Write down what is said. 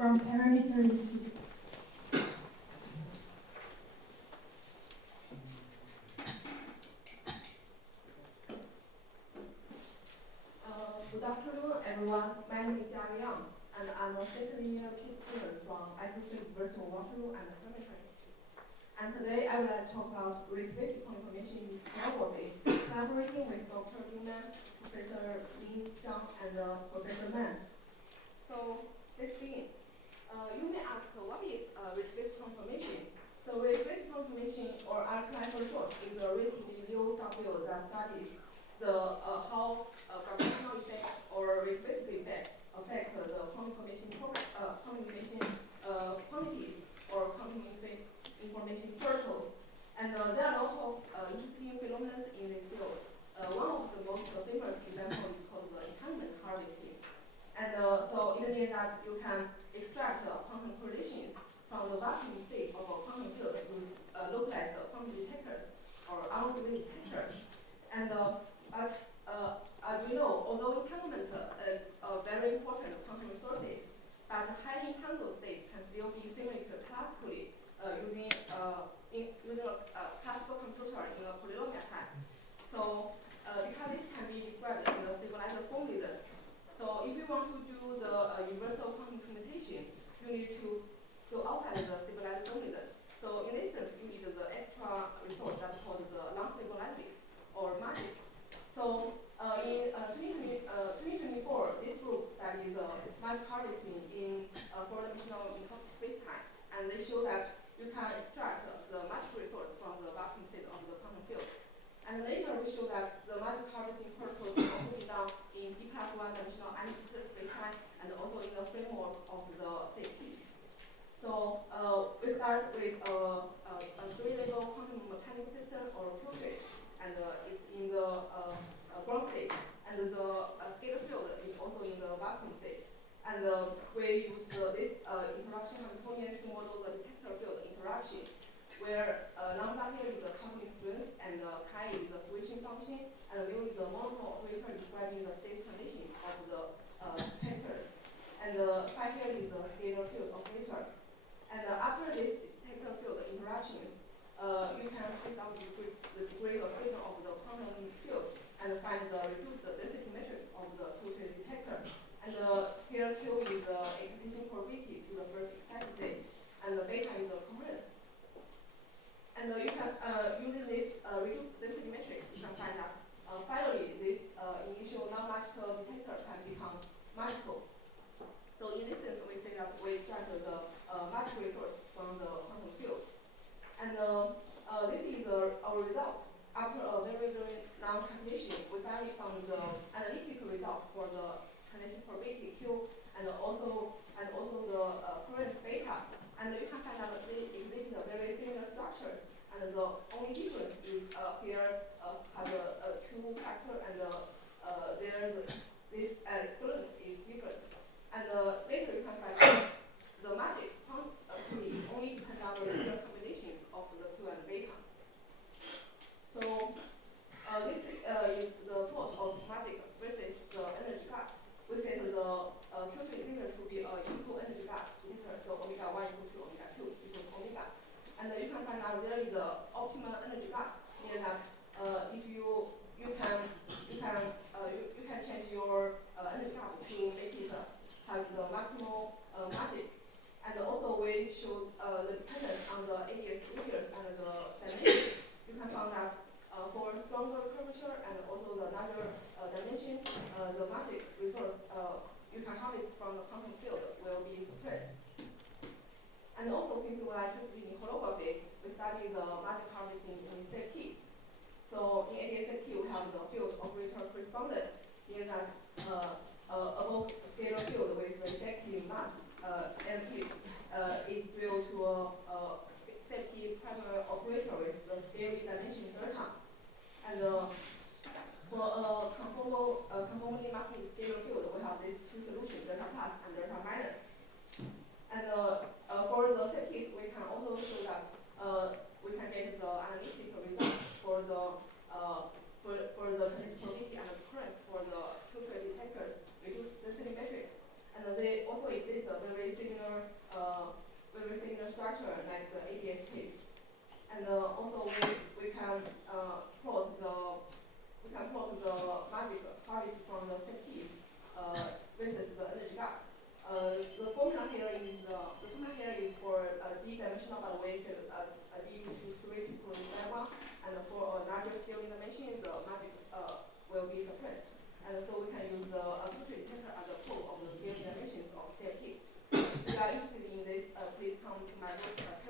from Parameter Institute. Good afternoon, everyone. My name is Jiayue Yang, and I'm a second year PhD student from IQIQG University of Waterloo and Parameter Institute. And today I would like to talk about rate-based information in photography, collaborating with Dr. Yunan, Professor Lin Zhang, and Professor Man. So let's begin. You may ask, what is rate-based confirmation? So rate-based confirmation, or RQI for short, is a relatively new subfield that studies the how gravitational effects or rate-based effects affect the quantum quantities or quantum information particles. And there are lots of interesting phenomena in this field. One of the most famous examples is called the entanglement harvesting. And so it means that you can extract quantum correlations from the vacuum state of a quantum field with localized quantum detectors or unlocalized detectors. And as we know, although entanglement is a very important quantum resources, but highly entangled states can still be simulated classically using a classical computer in a polynomial type. So because this can be described in the stabilizer form reason. So if you want to do the universal quantum computation, you need to go outside the stabilizer form reason. So in this sense, you need the extra resource that's called the non-stabilizers or magic. So in 2024, this group studied the magic harvesting in four-dimensional Minkowski spacetime, and they show that you can extract the magic resource from the vacuum state of the quantum field. And later we show that the magic harvesting protocols can also be done in D+1 dimensional analytic spacetime and also in the framework of the state keys. So we start with a three-level quantum mechanical system or QIQG, and it's in the ground state, and the scalar field is also in the vacuum state. And we use this interaction Hamiltonian to model the detector field interaction, where lambda here is the coupling strength, and chi is the switching function, and mu is the monotone operator describing the state transitions of the detectors. And phi here is the scalar field operator. And after this detector field interactions, you can trace out the degree of freedom of the quantum field and find the reduced density matrix of the QIQG detector. And here Q is the excitation probability to the first excited state, and the beta is the coherence. And you can, using this reduced density matrix, you can find that finally this initial non-magical detector can become magical. So in this sense, we say that we extract the magical resource from the quantum field. And this is our results. After a very, very long calculation, we finally found the analytical results for the transition probability Q and also the coherence beta. And you can find out that they exhibit very similar structures. And the only difference is here has a two factor, and this exponent is different. And later you can find out the magic only depends on the linear combinations of the Q and beta. So this is the plot of magic versus the energy gap. We set the QIQG detector to be an equal energy gap detector, so omega 1 equals to omega 2 equals omega. And you can find out there is an optimal energy gap, meaning that if you can change your energy gap to make it has the maximal magic. And also we showed the dependence on the ADS figures and the dimensions. You can find that for stronger curvature and also the larger dimension, the magic resource you can harvest from the quantum field will be suppressed. And also, since we are interested in holography, we study the magic harvesting in safe keys. So in ADS key, we have the field operator correspondence, meaning that above scalar field with the effective mass MP is real to a safety primary operator with the scaling dimension delta. And for a conformally massive scalar field, we have these two solutions, delta plus and delta minus. And for the safeties, we can also show that we can get the analytical results for the transition probability and the currents for the QIQG detectors reduced density matrix. And they structure like the ABS case. And also we can plot the magic harvest from the set keys versus the energy gap. The formula here is for d-dimensional, but we said d to 3 to lemma, and for a larger scale in the machine, the magic will be suppressed. And so we can use the portrait detector as a proof of the scale dimensions of CFT. If you are interested in this, please come to my book.